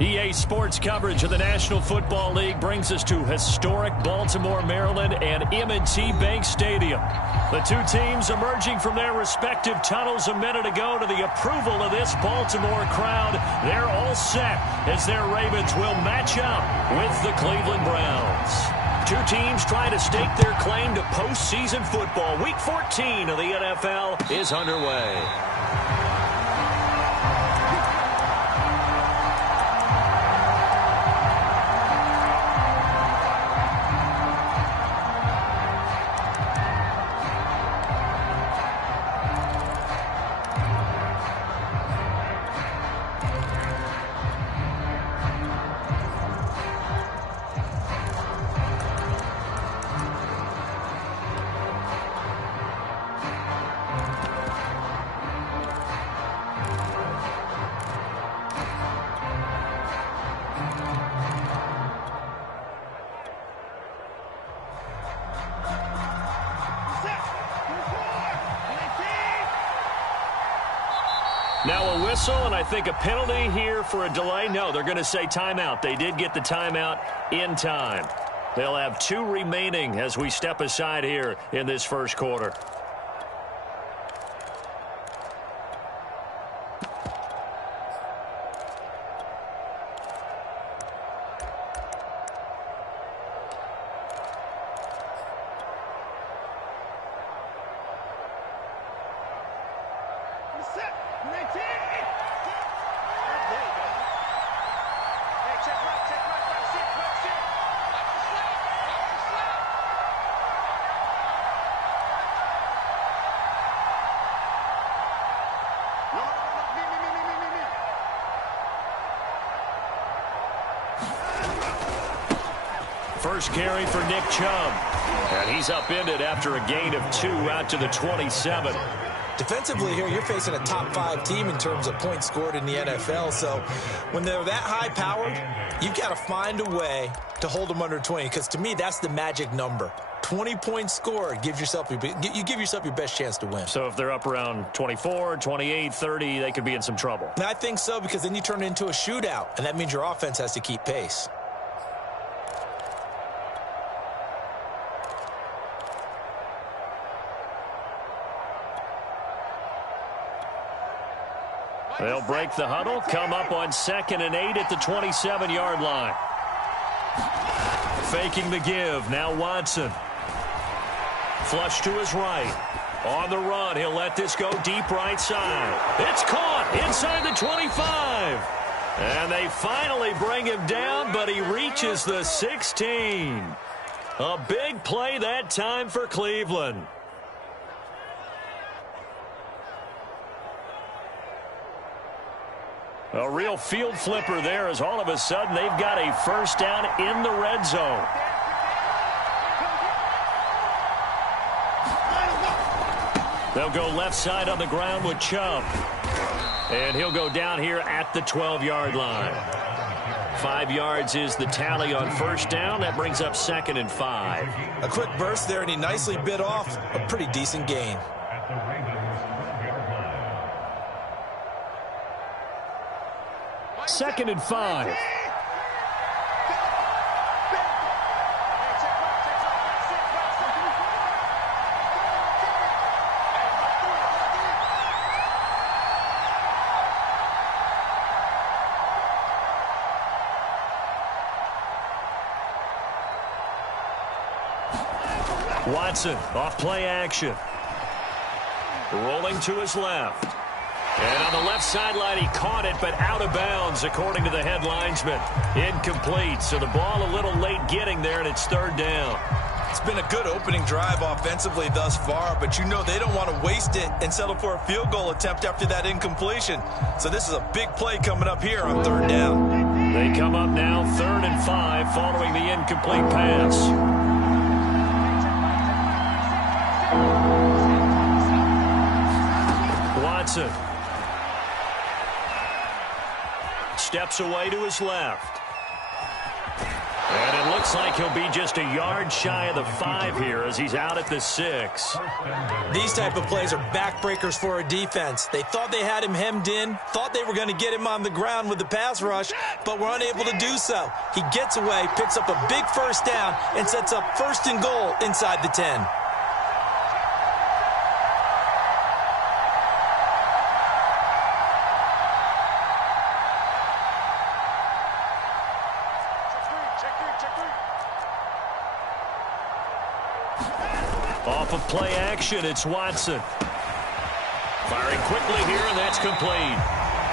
EA Sports coverage of the National Football League brings us to historic Baltimore, Maryland, and M&T Bank Stadium. The two teams emerging from their respective tunnels a minute ago to the approval of this Baltimore crowd. They're all set as their Ravens will match up with the Cleveland Browns. Two teams trying to stake their claim to postseason football. Week 14 of the NFL is underway. Now a whistle, and I think a penalty here for a delay. No, they're going to say timeout. They did get the timeout in time. They'll have two remaining as we step aside here in this first quarter. First carry for Nick Chubb. And he's upended after a gain of 2 out to the 27. Defensively here, you're facing a top 5 team in terms of points scored in the NFL. So when they're that high-powered, you've got to find a way to hold them under 20. Because to me, that's the magic number. 20 points scored, you give yourself your best chance to win. So if they're up around 24, 28, 30, they could be in some trouble. And I think so, because then you turn it into a shootout, and that means your offense has to keep pace. They'll break the huddle, come up on 2nd and 8 at the 27-yard line. Faking the give, now Watson. Flush to his right. On the run, he'll let this go deep right side. It's caught inside the 25. And they finally bring him down, but he reaches the 16. A big play that time for Cleveland. A real field flipper there, as all of a sudden they've got a first down in the red zone. They'll go left side on the ground with Chubb. And he'll go down here at the 12-yard line. 5 yards is the tally on first down. That brings up 2nd and 5. A quick burst there, and he nicely bit off a pretty decent gain. Second and 5. Watson off play action. Rolling to his left. And on the left sideline, he caught it, but out of bounds, according to the head linesman. Incomplete, so the ball a little late getting there, and it's 3rd down. It's been a good opening drive offensively thus far, but you know they don't want to waste it and settle for a field goal attempt after that incompletion. So this is a big play coming up here on 3rd down. They come up now 3rd and 5 following the incomplete pass. Watson steps away to his left. And it looks like he'll be just a yard shy of the 5 here as he's out at the 6. These type of plays are backbreakers for a defense. They thought they had him hemmed in, thought they were going to get him on the ground with the pass rush, but were unable to do so. He gets away, picks up a big first down, and sets up 1st and goal inside the 10. Off of play action, it's Watson. Firing quickly here, and that's complete.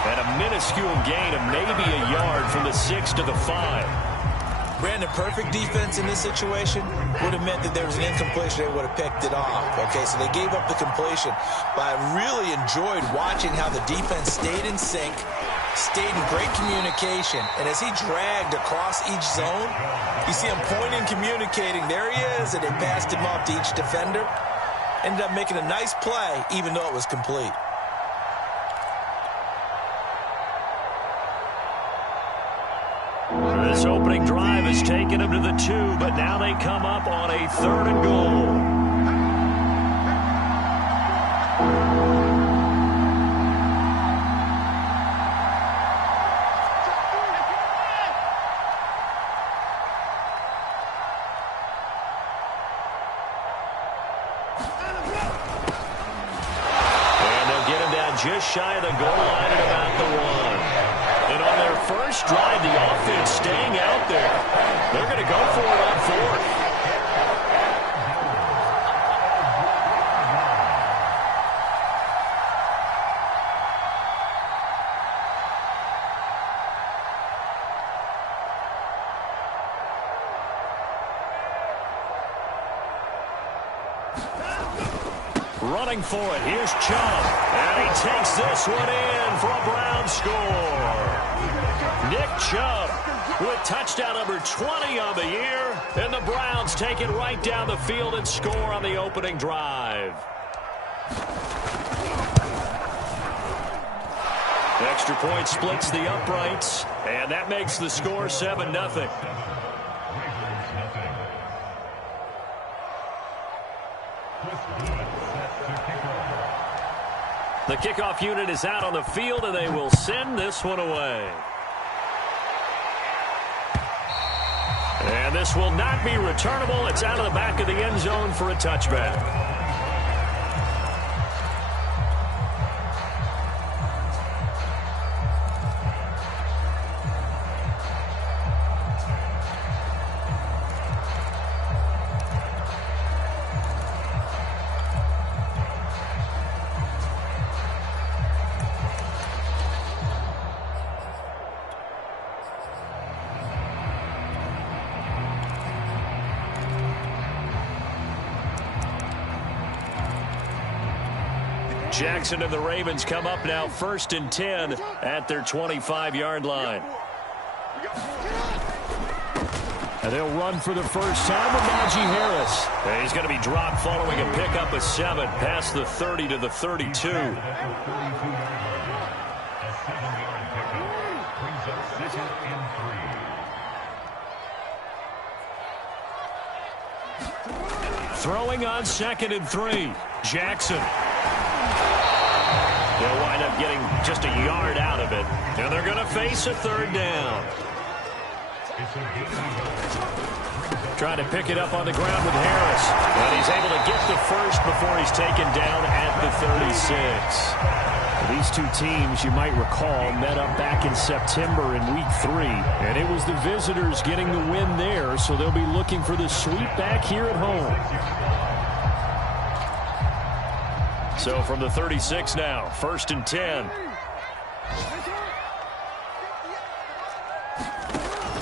And a minuscule gain of maybe a yard from the 6 to the 5. Brandon, perfect defense in this situation would have meant that there was an incompletion. They would have picked it off. Okay, so they gave up the completion. But I really enjoyed watching how the defense stayed in sync, stayed in great communication. And as he dragged across each zone, you see him pointing, communicating. There he is, and they passed him off to each defender. Ended up making a nice play, even though it was complete. This opening drive has taken them to the 2, but now they come up on a 3rd and goal. Just shy of the goal line at about the 1. And on their first drive, the offense staying out there. They're going to go for it on 4th. Running for it. Here's Chubb. And he takes this one in for a Brown score. Nick Chubb with touchdown number 20 on the year. And the Browns take it right down the field and score on the opening drive. Extra point splits the uprights. And that makes the score 7-0. The kickoff unit is out on the field, and they will send this one away. And this will not be returnable. It's out of the back of the end zone for a touchback. Jackson and the Ravens come up now 1st and 10 at their 25-yard line. And they'll run for the first time with Najee Harris. And he's going to be dropped following a pickup of 7 past the 30 to the 32. Throwing on 2nd and 3. Jackson. They'll wind up getting just a yard out of it. And they're going to face a 3rd down. Trying to pick it up on the ground with Harris. But he's able to get the first before he's taken down at the 36. These two teams, you might recall, met up back in September in Week 3. And it was the visitors getting the win there, so they'll be looking for the sweep back here at home. So from the 36 now, 1st and 10.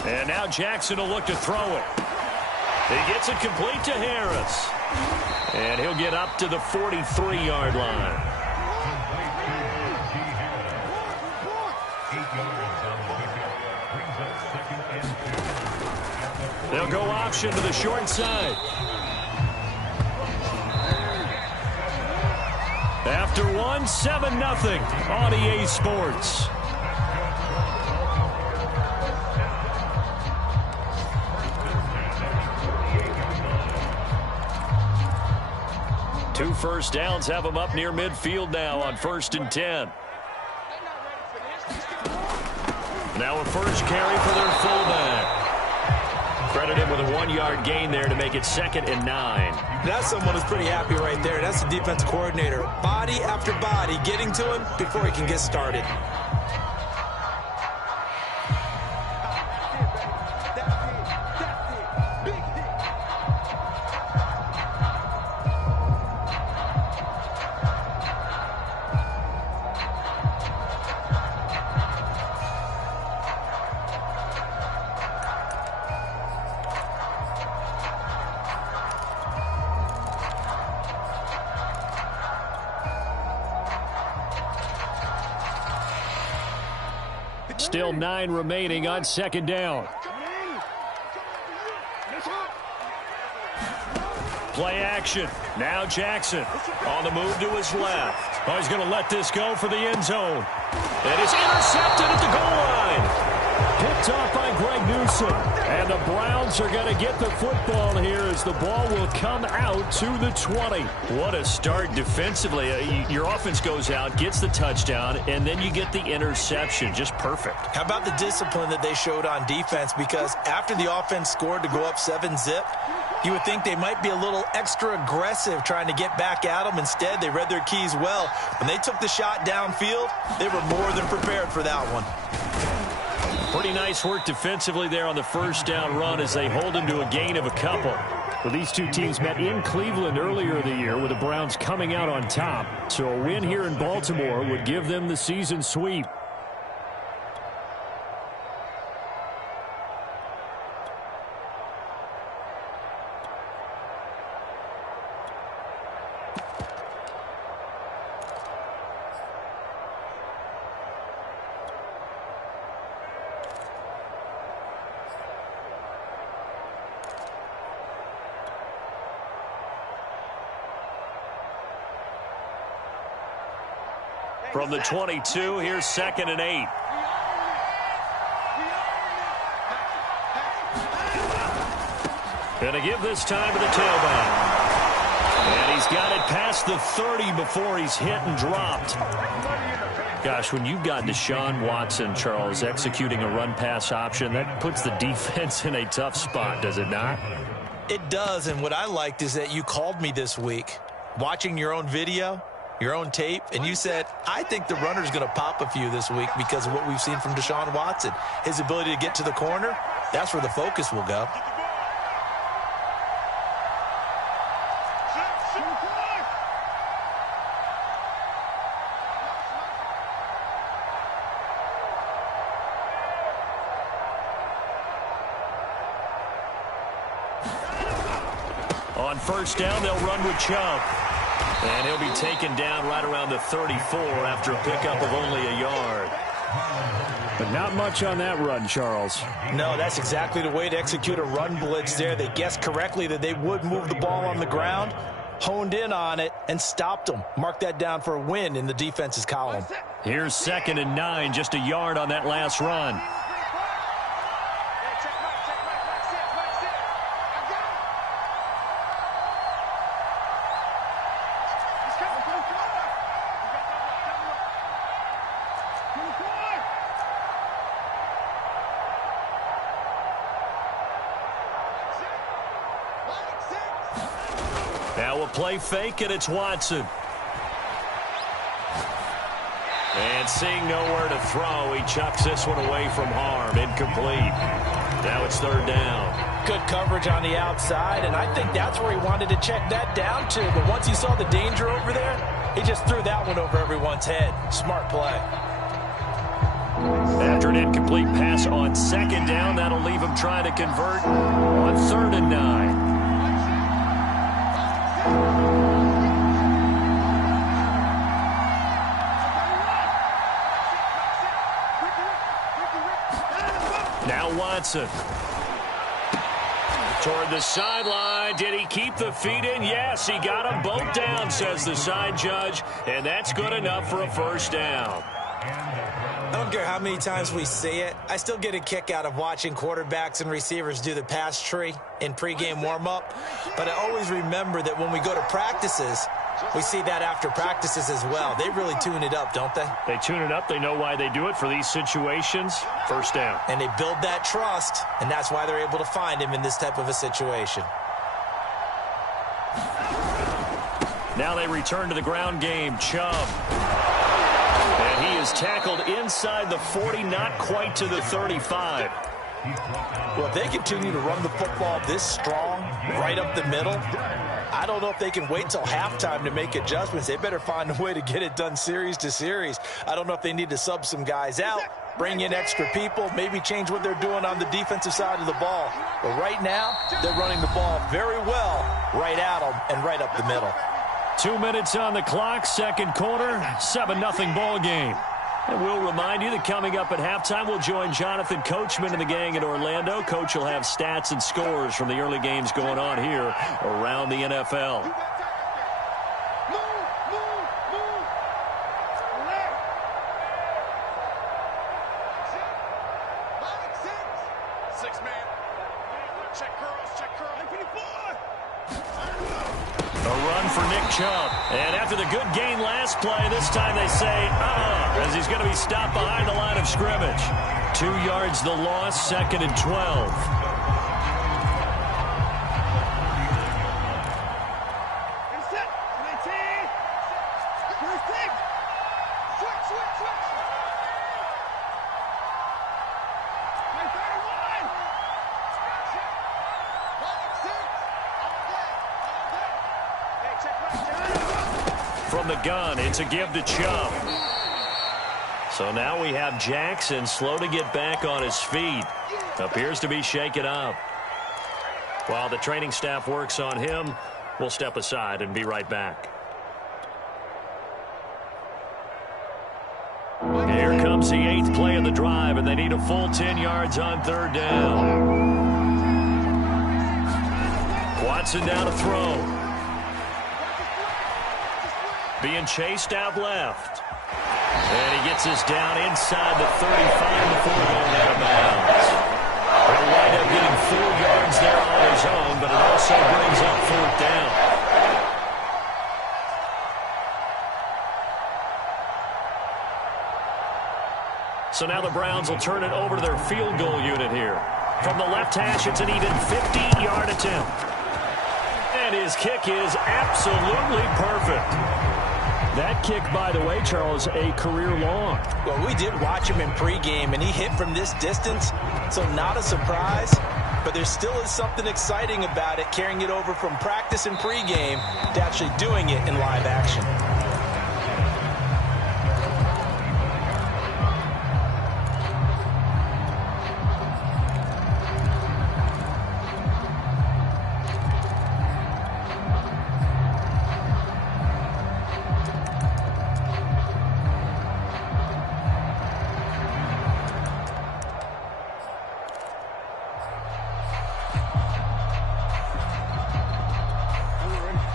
And now Jackson will look to throw it. He gets it complete to Harris. And he'll get up to the 43-yard line. They'll go option to the short side. After one, 7-0 on EA Sports. 2 first downs have them up near midfield now on 1st and 10. Now a first carry for their fullback. Credit him with a 1-yard gain there to make it 2nd and 9. That's someone who's pretty happy right there. That's the defense coordinator. Body after body getting to him before he can get started. Still 9 remaining on 2nd down. Play action. Now Jackson on the move to his left. Oh, he's going to let this go for the end zone. And it's intercepted at the goal line. Picked off by Greg Newsome. And the Browns are going to get the football here as the ball will come out to the 20. What a start defensively. Your offense goes out, gets the touchdown, and then you get the interception. Just perfect. How about the discipline that they showed on defense? Because after the offense scored to go up 7-zip, you would think they might be a little extra aggressive trying to get back at them. Instead, they read their keys well. When they took the shot downfield, they were more than prepared for that one. Pretty nice work defensively there on the first down run as they hold him to a gain of a couple. Well, these two teams met in Cleveland earlier in the year with the Browns coming out on top. So a win here in Baltimore would give them the season sweep. From the 22, here's 2nd and 8. Gonna give this time to the tailback. And he's got it past the 30 before he's hit and dropped. Gosh, when you've got Deshaun Watson, Charles, executing a run-pass option, that puts the defense in a tough spot, does it not? It does, and what I liked is that you called me this week, watching your own video, your own tape, and you said, I think the runner's going to pop a few this week because of what we've seen from Deshaun Watson. His ability to get to the corner, that's where the focus will go. On first down, they'll run with Chubb. And he'll be taken down right around the 34 after a pickup of only a yard. But not much on that run, Charles. No, that's exactly the way to execute a run blitz there. They guessed correctly that they would move the ball on the ground, honed in on it, and stopped them. Mark that down for a win in the defense's column. Here's 2nd and 9, just a yard on that last run. Now a play fake, and it's Watson. And seeing nowhere to throw, he chucks this one away from harm. Incomplete. Now it's 3rd down. Good coverage on the outside, and I think that's where he wanted to check that down to. But once he saw the danger over there, he just threw that one over everyone's head. Smart play. After an incomplete pass on 2nd down, that'll leave him trying to convert on 3rd and 9. Now Watson. Toward the sideline. Did he keep the feet in? Yes, he got them both down, says the side judge. And that's good enough for a first down. I don't care how many times we see it. I still get a kick out of watching quarterbacks and receivers do the pass tree in pregame warm-up. But I always remember that when we go to practices, We see that after practices as well. They really tune it up, don't they? They tune it up. They know why they do it for these situations. First down. And they build that trust, and that's why they're able to find him in this type of a situation. Now they return to the ground game. Chubb. And he is tackled inside the 40, not quite to the 35. Well, if they continue to run the football this strong, right up the middle, I don't know if they can wait till halftime to make adjustments. They better find a way to get it done series to series. I don't know if they need to sub some guys out, bring in extra people, maybe change what they're doing on the defensive side of the ball. But right now, they're running the ball very well right at them and right up the middle. 2 minutes on the clock, second quarter, 7-0 ball game. And we'll remind you that coming up at halftime, we'll join Jonathan Coachman and the gang in Orlando. Coach will have stats and scores from the early games going on here around the NFL. Chubb. And after the good gain last play, this time they say, as he's going to be stopped behind the line of scrimmage. 2 yards the loss, second and 12. From the gun, it's a give to Chubb. So now we have Jackson slow to get back on his feet. Appears to be shaken up. While the training staff works on him, we'll step aside and be right back. Here comes the 8th play of the drive, and they need a full 10 yards on third down. Watson down to throw. Being chased out left. And he gets us down inside the 35 before going out of bounds. He'll wind up getting 4 yards there on his own, but it also brings up fourth down. So now the Browns will turn it over to their field goal unit here. From the left hash, it's an even 50-yard attempt. And his kick is absolutely perfect. That kick, by the way, Charles, a career long. Well, we did watch him in pregame, and he hit from this distance, so not a surprise. But there still is something exciting about it, carrying it over from practice and pregame to actually doing it in live action.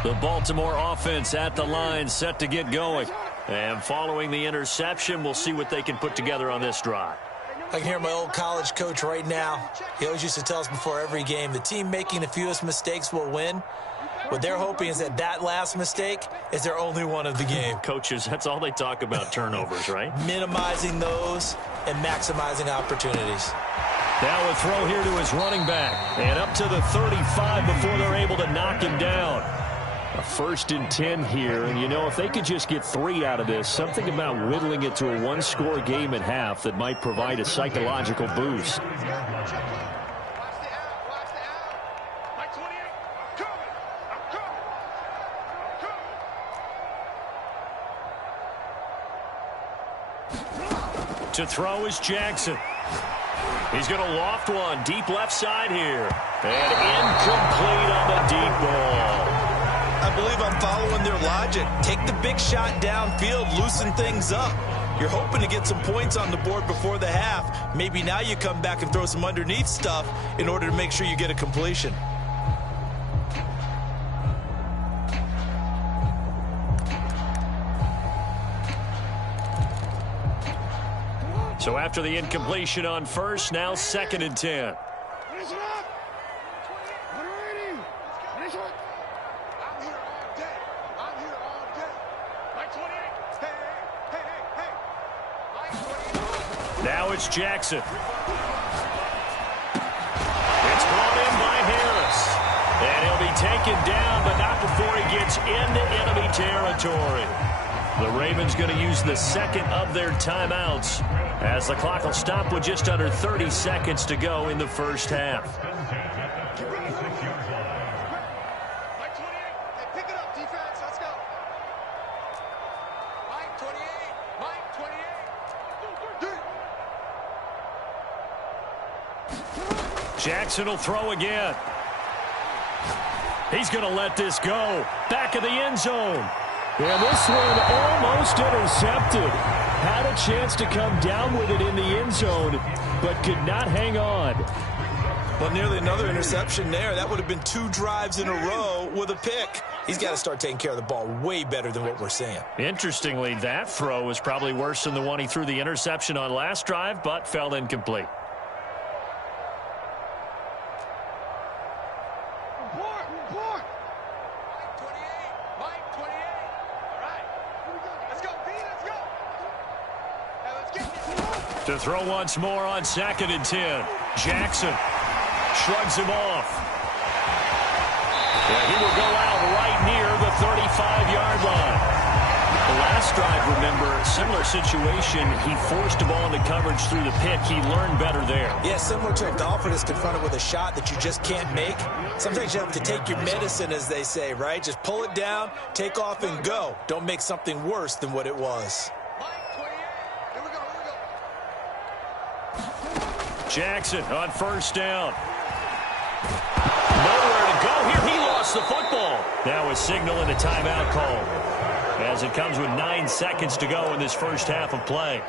The Baltimore offense at the line, set to get going. And following the interception, we'll see what they can put together on this drive. I can hear my old college coach right now. He always used to tell us before every game, the team making the fewest mistakes will win. What they're hoping is that that last mistake is their only one of the game. Coaches, that's all they talk about, turnovers, right? Minimizing those and maximizing opportunities. Now a throw here to his running back. And up to the 35 before they're able to knock him down. A 1st and 10 here, and you know, if they could just get 3 out of this, something about whittling it to a one-score game at half that might provide a psychological boost. To throw is Jackson. He's going to loft one deep left side here. And incomplete on the deep ball. I believe I'm following their logic. Take the big shot downfield, loosen things up. You're hoping to get some points on the board before the half. Maybe now you come back and throw some underneath stuff in order to make sure you get a completion. So after the incompletion on first, now 2nd and 10. Now it's Jackson. It's brought in by Harris. And he'll be taken down, but not before he gets into enemy territory. The Ravens going to use the second of their timeouts as the clock will stop with just under 30 seconds to go in the first half. Jackson will throw again. He's going to let this go. Back of the end zone. And this one almost intercepted. Had a chance to come down with it in the end zone, but could not hang on. Well, nearly another interception there. That would have been 2 drives in a row with a pick. He's got to start taking care of the ball way better than what we're seeing. Interestingly, that throw was probably worse than the one he threw the interception on last drive, but fell incomplete. To throw once more on 2nd and 10. Jackson shrugs him off. And he will go out right near the 35-yard line. The last drive, remember, similar situation. He forced the ball into coverage through the pick. He learned better there. Yeah, similar to a golfer that's confronted with a shot that you just can't make. Sometimes you have to take your medicine, as they say, right? Just pull it down, take off, and go. Don't make something worse than what it was. Jackson on first down. Nowhere to go here. He lost the football. Now a signal and a timeout call as it comes with 9 seconds to go in this first half of play.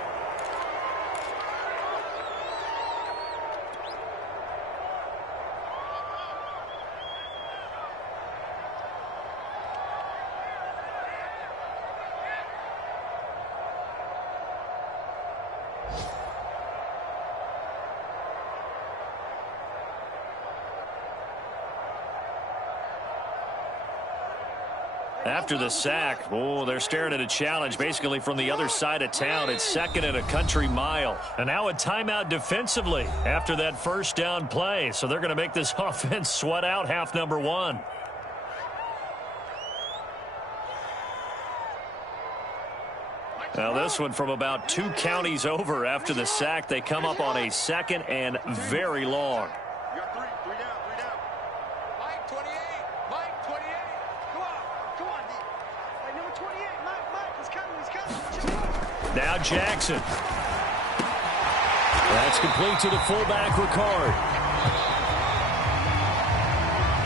After the sack, they're staring at a challenge basically from the other side of town. It's 2nd and a country mile. And now a timeout defensively after that first down play. So they're going to make this offense sweat out half number 1. Now this one from about 2 counties over after the sack. They come up on a 2nd and very long. Now Jackson. That's complete to the fullback, Ricard.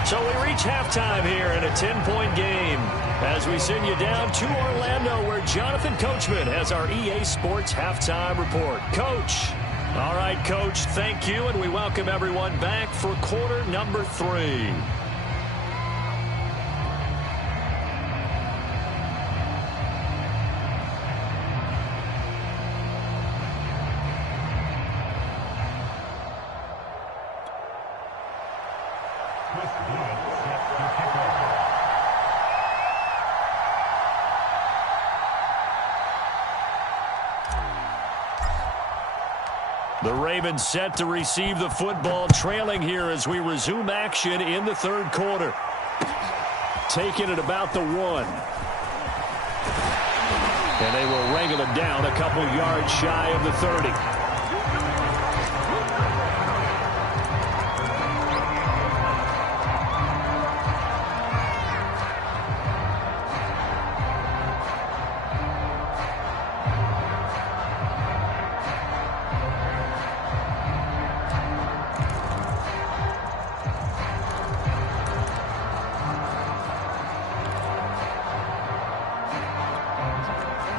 So we reach halftime here in a 10-point game as we send you down to Orlando where Jonathan Coachman has our EA Sports Halftime Report. Coach. All right, Coach, thank you, and we welcome everyone back for quarter number 3. The Ravens set to receive the football, trailing here as we resume action in the 3rd quarter. Taking it about the 1. And they will wrangle it down a couple yards shy of the 30.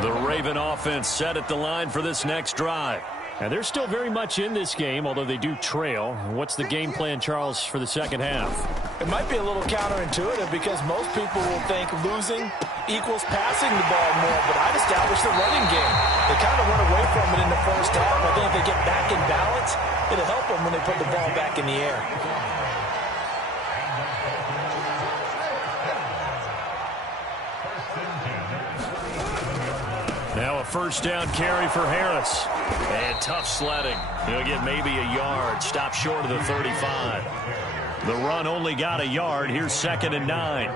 The Raven offense set at the line for this next drive. And they're still very much in this game, although they do trail. What's the game plan, Charles, for the second half? It might be a little counterintuitive because most people will think losing equals passing the ball more, but I'd establish the running game. They kind of went away from it in the first half. I think if they get back in balance, it'll help them when they put the ball back in the air. Now a first down carry for Harris. And tough sledding. He'll get maybe a yard. Stop short of the 35. The run only got a yard. Here's 2nd and 9.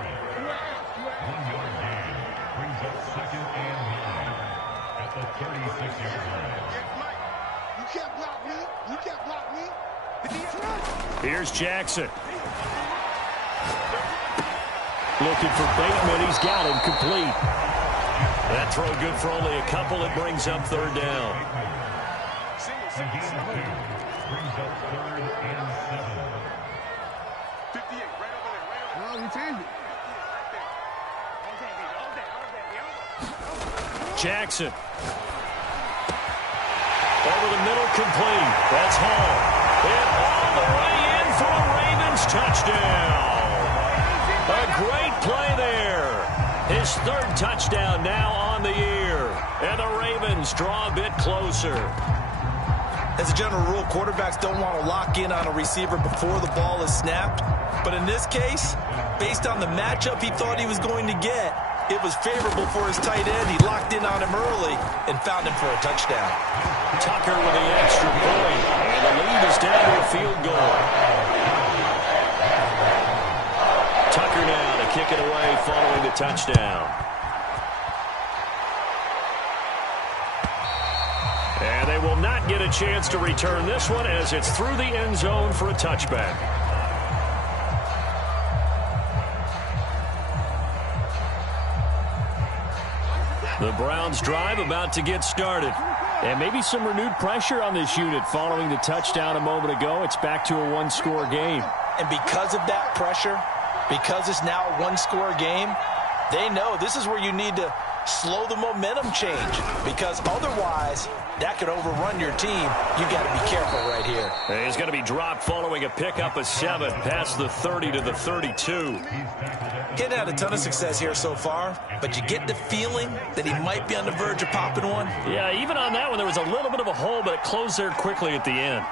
Here's Jackson. Looking for Bateman. He's got him complete. That throw good for only a couple. It brings up 3rd down. Jackson. Over the middle, complete. That's Hall. And all the way in for a Ravens touchdown. A great play there. His 3rd touchdown now on the year. And the Ravens draw a bit closer. As a general rule, quarterbacks don't want to lock in on a receiver before the ball is snapped. But in this case, based on the matchup he thought he was going to get, it was favorable for his tight end. He locked in on him early and found him for a touchdown. Tucker with the extra point. And the lead is down to a field goal. Tucker now to kick it away following the touchdown. And they will not get a chance to return this one as it's through the end zone for a touchback. The Browns drive about to get started. And maybe some renewed pressure on this unit following the touchdown a moment ago. It's back to a one-score game. And because of that pressure, because it's now a one-score game, they know this is where you need to slow the momentum change, because otherwise that could overrun your team. You got to be careful right here. And he's going to be dropped following a pickup of 7 past the 30 to the 32. Getting had a ton of success here so far, but you get the feeling that he might be on the verge of popping one. Yeah, even on that one, there was a little bit of a hole, but it closed there quickly at the end.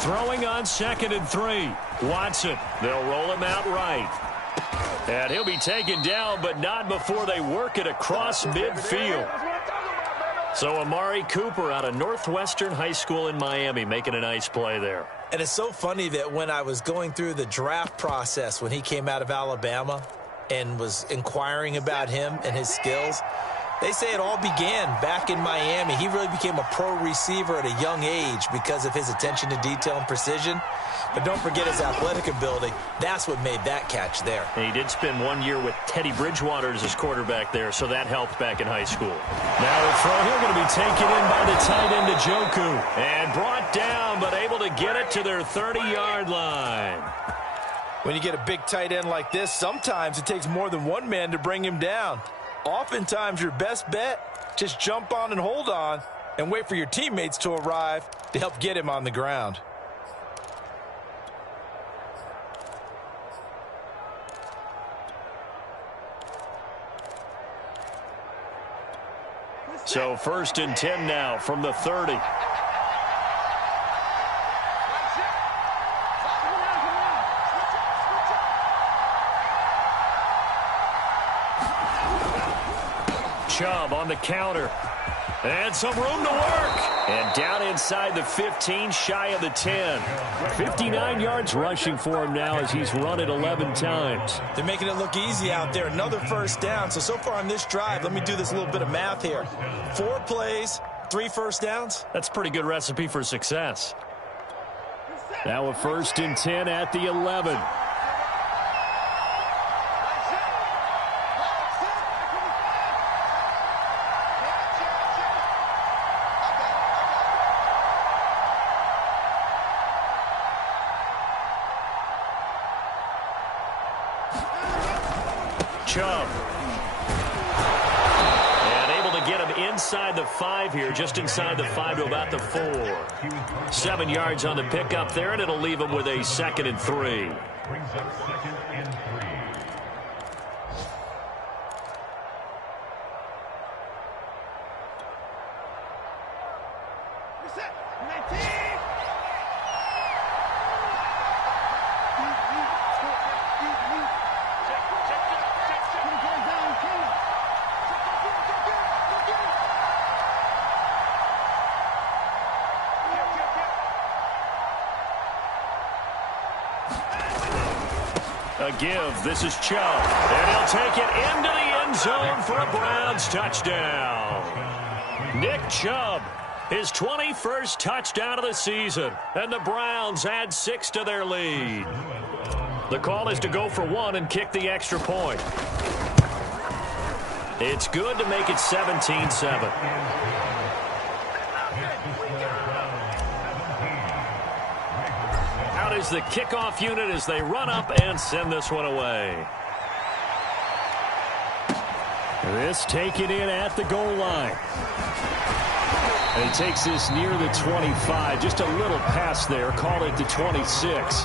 Throwing on 2nd and 3. Watson. They'll roll him out right. And he'll be taken down, but not before they work it across midfield. So Amari Cooper out of Northwestern High School in Miami making a nice play there. And it's so funny that when I was going through the draft process when he came out of Alabama and was inquiring about him and his skills, they say it all began back in Miami. He really became a pro receiver at a young age because of his attention to detail and precision. But don't forget his athletic ability. That's what made that catch there. And he did spend 1 year with Teddy Bridgewater as his quarterback there, so that helped back in high school. Now the throw here going to be taken in by the tight end Njoku. And brought down, but able to get it to their 30-yard line. When you get a big tight end like this, sometimes it takes more than one man to bring him down. Oftentimes, your best bet, just jump on and hold on and wait for your teammates to arrive to help get him on the ground. So 1st and 10 now from the 30. Chubb on the counter. And some room to work. And down inside the 15, shy of the 10. 59 yards rushing for him now as he's run it 11 times. They're making it look easy out there. Another 1st down. So far on this drive, let me do this little bit of math here. 4 plays, 3 first downs. That's a pretty good recipe for success. Now a 1st and 10 at the 11. Chubb. And able to get him inside the 5 here, just inside the 5 to about the 4. 7 yards on the pickup there, and it'll leave him with a 2nd and 3. Brings up 2nd and 3. A give. This is Chubb. And he'll take it into the end zone for a Browns touchdown. Nick Chubb, his 21st touchdown of the season. And the Browns add 6 to their lead. The call is to go for 1 and kick the extra point. It's good to make it 17-7. Out is the kickoff unit as they run up and send this one away. This taken in at the goal line. And he takes this near the 25. Just a little pass there. Call it the 26.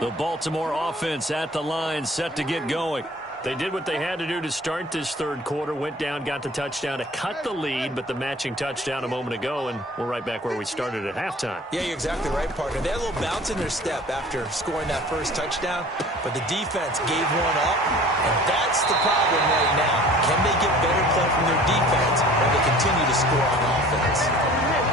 The Baltimore offense at the line, set to get going. They did what they had to do to start this third quarter, went down, got the touchdown to cut the lead, but the matching touchdown a moment ago, and we're right back where we started at halftime. Yeah, you're exactly right, partner. They had a little bounce in their step after scoring that first touchdown, but the defense gave one up, and that's the problem right now. Can they get better play from their defense while they continue to score on offense?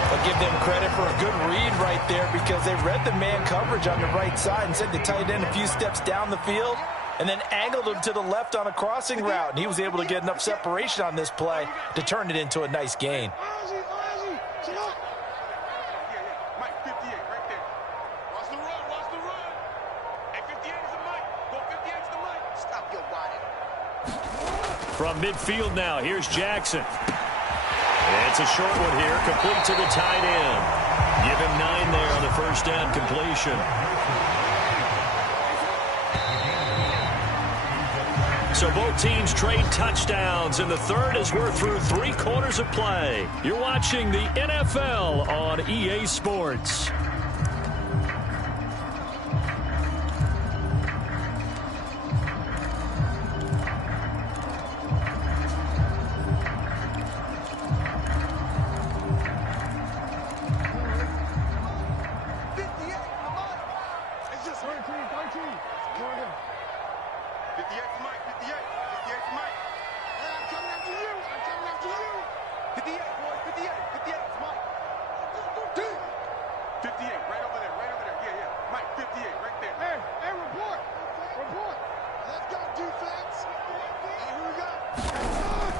I'll give them credit for a good read right there because they read the man coverage on the right side and sent the tight end a few steps down the field and then angled him to the left on a crossing route. And he was able to get enough separation on this play to turn it into a nice gain. From midfield now, here's Jackson. It's a short one here, complete to the tight end. Give him 9 there on the first down completion. So both teams trade touchdowns in the third as we're through 3 quarters of play. You're watching the NFL on EA Sports.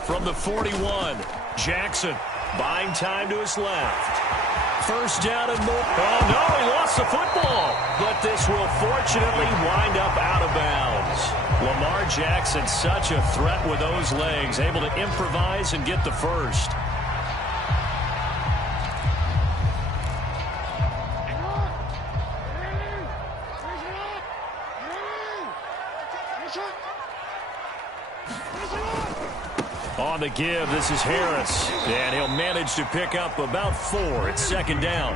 From the 41, Jackson buying time to his left. First down and more. Oh, no, he lost the football. But this will fortunately wind up out of bounds. Lamar Jackson, such a threat with those legs, able to improvise and get the first. On the give, this is Harris. And he'll manage to pick up about 4. It's second down.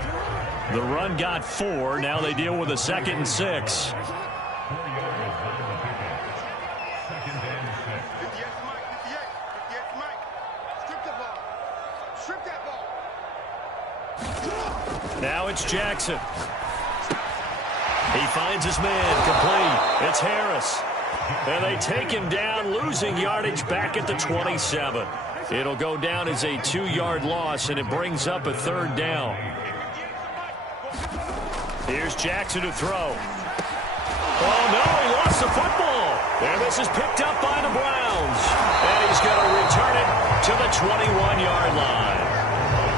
The run got 4. Now they deal with a 2nd and 6. Now it's Jackson. He finds his man complete. It's Harris. And they take him down, losing yardage back at the 27. It'll go down as a 2-yard loss, and it brings up a 3rd down. Here's Jackson to throw. Oh, no, he lost the football. And this is picked up by the Browns. And he's going to return it to the 21-yard line.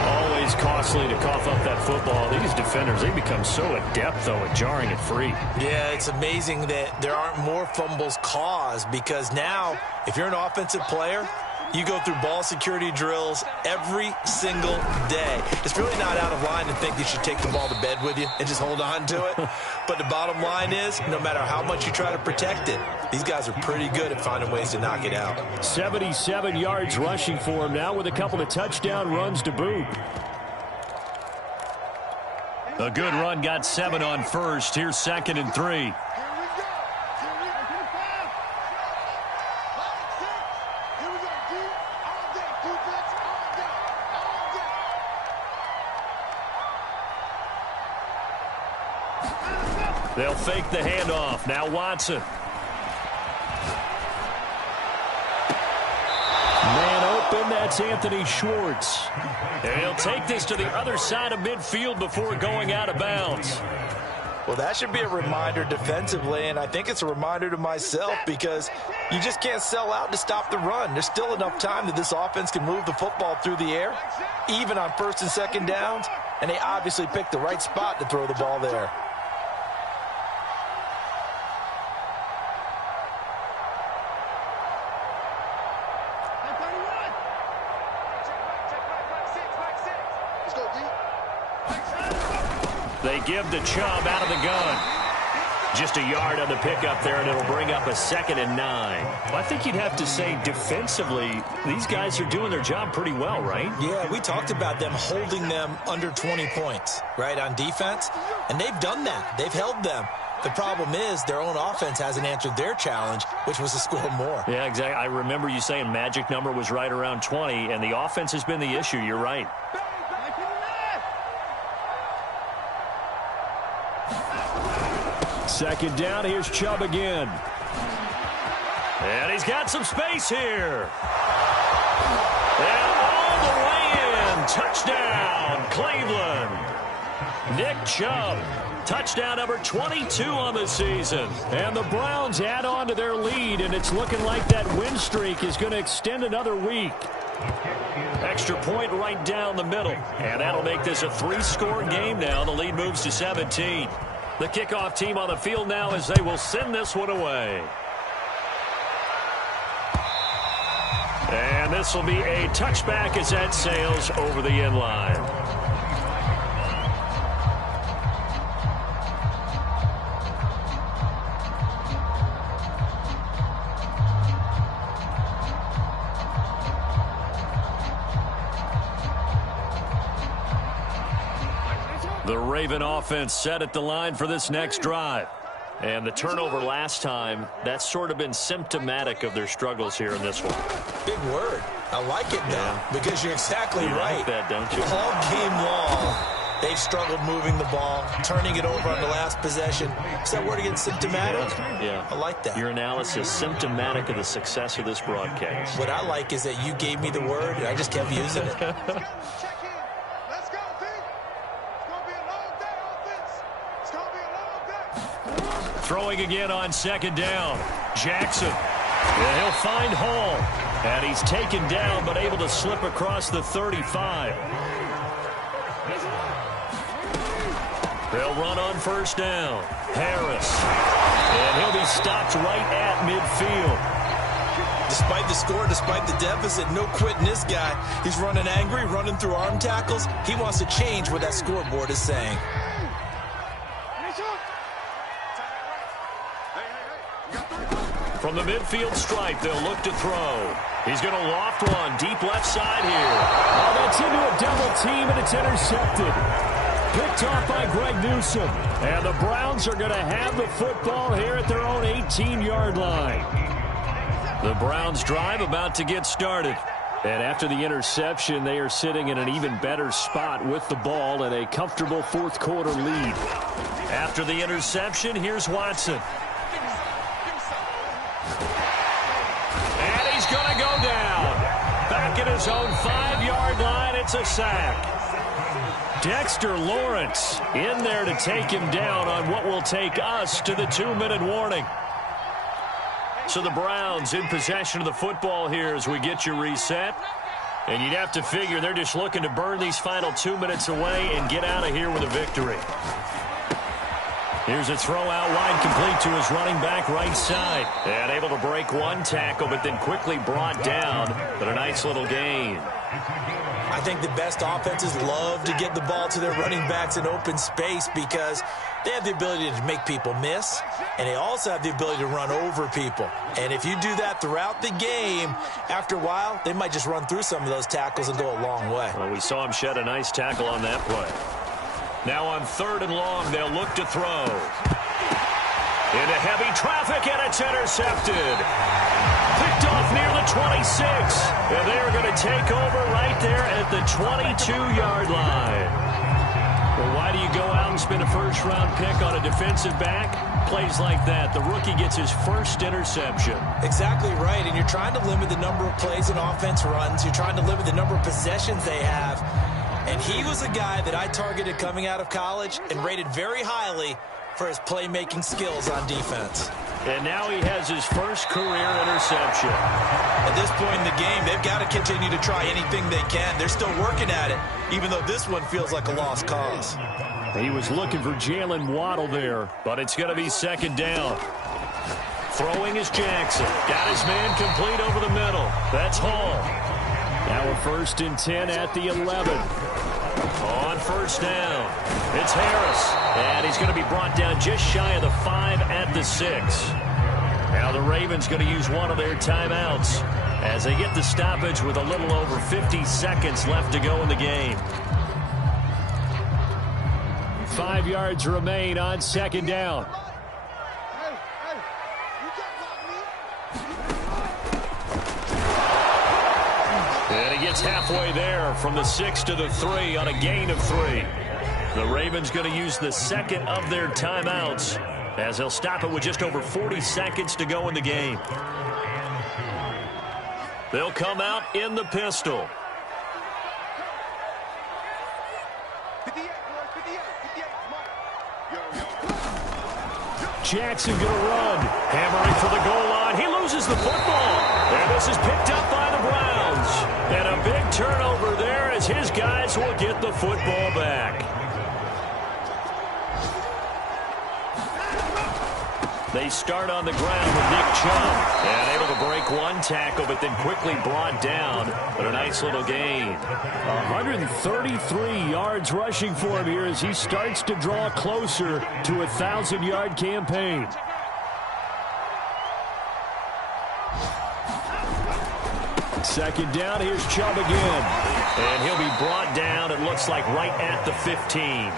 Always costly to cough up that football. These defenders, they become so adept, though, at jarring it free. Yeah, it's amazing that there aren't more fumbles caused because now, if you're an offensive player, you go through ball security drills every single day. It's really not out of line to think you should take the ball to bed with you and just hold on to it. But the bottom line is, no matter how much you try to protect it, these guys are pretty good at finding ways to knock it out. 77 yards rushing for him now with a couple of touchdown runs to boot. A good run, got 7 on first. Here's 2nd and 3. They'll fake the handoff. Now Watson. Man open, that's Anthony Schwartz. And he'll take this to the other side of midfield before going out of bounds. Well, that should be a reminder defensively, and I think it's a reminder to myself because you just can't sell out to stop the run. There's still enough time that this offense can move the football through the air, even on first and second downs, and they obviously picked the right spot to throw the ball there. They give the Chubb out of the gun. Just a yard on the pickup there, and it'll bring up a 2nd and 9. Well, I think you'd have to say defensively, these guys are doing their job pretty well, right? Yeah, we talked about them holding them under 20 points, right, on defense, and they've done that. They've held them. The problem is their own offense hasn't answered their challenge, which was to score more. Yeah, exactly. I remember you saying magic number was right around 20, and the offense has been the issue. You're right. Second down, here's Chubb again. And he's got some space here. And all the way in. Touchdown, Cleveland. Nick Chubb. Touchdown number 22 on the season. And the Browns add on to their lead, and it's looking like that win streak is going to extend another week. Extra point right down the middle. And that'll make this a 3-score game now. The lead moves to 17. The kickoff team on the field now as they will send this one away. And this will be a touchback as that sails over the end line. The Raven offense set at the line for this next drive. And the turnover last time, that's sort of been symptomatic of their struggles here in this one. Big word. I like it now because you're exactly right. Like that, don't you? All game long, they've struggled moving the ball, turning it over on the last possession. Is that word again, symptomatic? Yeah. I like that. Your analysis, symptomatic of the success of this broadcast. What I like is that you gave me the word, and I just kept using it. Throwing again on second down. Jackson. And he'll find Hall. And he's taken down but able to slip across the 35. They'll run on first down. Harris. And he'll be stopped right at midfield. Despite the score, despite the deficit, no quitting this guy. He's running angry, running through arm tackles. He wants to change what that scoreboard is saying. From the midfield stripe, they'll look to throw. He's going to loft one deep left side here. Oh, that's into a double team, and it's intercepted. Picked off by Greg Newsome. And the Browns are going to have the football here at their own 18-yard line. The Browns drive about to get started. And after the interception, they are sitting in an even better spot with the ball and a comfortable fourth-quarter lead. After the interception, here's Watson. And he's going to go down. Back at his own 5-yard line, it's a sack. Dexter Lawrence in there to take him down on what will take us to the 2-minute warning. So the Browns in possession of the football here as we get you reset. And you'd have to figure they're just looking to burn these final 2 minutes away and get out of here with a victory. Here's a throw out wide, complete to his running back right side. And able to break one tackle, but then quickly brought down. But a nice little gain. I think the best offenses love to get the ball to their running backs in open space because they have the ability to make people miss, and they also have the ability to run over people. And if you do that throughout the game, after a while, they might just run through some of those tackles and go a long way. Well, we saw him shed a nice tackle on that play. Now on 3rd and long, they'll look to throw. Into heavy traffic, and it's intercepted. Picked off near the 26. And they are going to take over right there at the 22-yard line. But why do you go out and spend a first-round pick on a defensive back? Plays like that. The rookie gets his first interception. Exactly right, and you're trying to limit the number of plays an offense runs. You're trying to limit the number of possessions they have. And he was a guy that I targeted coming out of college and rated very highly for his playmaking skills on defense. And now he has his first career interception. At this point in the game, they've got to continue to try anything they can. They're still working at it, even though this one feels like a lost cause. He was looking for Jalen Waddle there, but it's going to be second down. Throwing is Jackson. Got his man complete over the middle. That's Hall. Now a 1st and 10 at the 11. On first down, it's Harris. And he's going to be brought down just shy of the 5 at the 6. Now the Ravens going to use one of their timeouts as they get the stoppage with a little over 50 seconds left to go in the game. 5 yards remain on second down. And he gets halfway there from the 6 to the 3 on a gain of 3. The Ravens going to use the second of their timeouts as they'll stop it with just over 40 seconds to go in the game. They'll come out in the pistol. Jackson going to run. Hammering for the goal line. He loses the football. And this is picked up by the Browns. And a big turnover there as his guys will get the football back. They start on the ground with Nick Chubb. And able to break one tackle, but then quickly brought down. But a nice little gain. 133 yards rushing for him here as he starts to draw closer to a 1,000-yard campaign. Second down, here's Chubb again. And he'll be brought down, it looks like, right at the 15.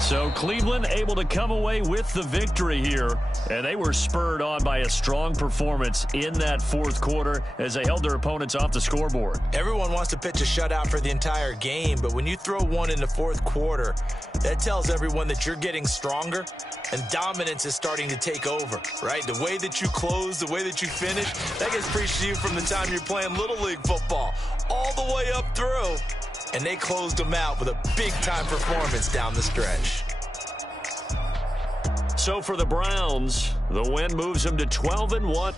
So Cleveland able to come away with the victory here, and they were spurred on by a strong performance in that fourth quarter as they held their opponents off the scoreboard. Everyone wants to pitch a shutout for the entire game, but when you throw one in the fourth quarter, that tells everyone that you're getting stronger and dominance is starting to take over, right? The way that you close, the way that you finish, that gets preached to you from the time you're playing Little League football all the way up through. And they closed them out with a big-time performance down the stretch. So for the Browns, the win moves them to 12-1.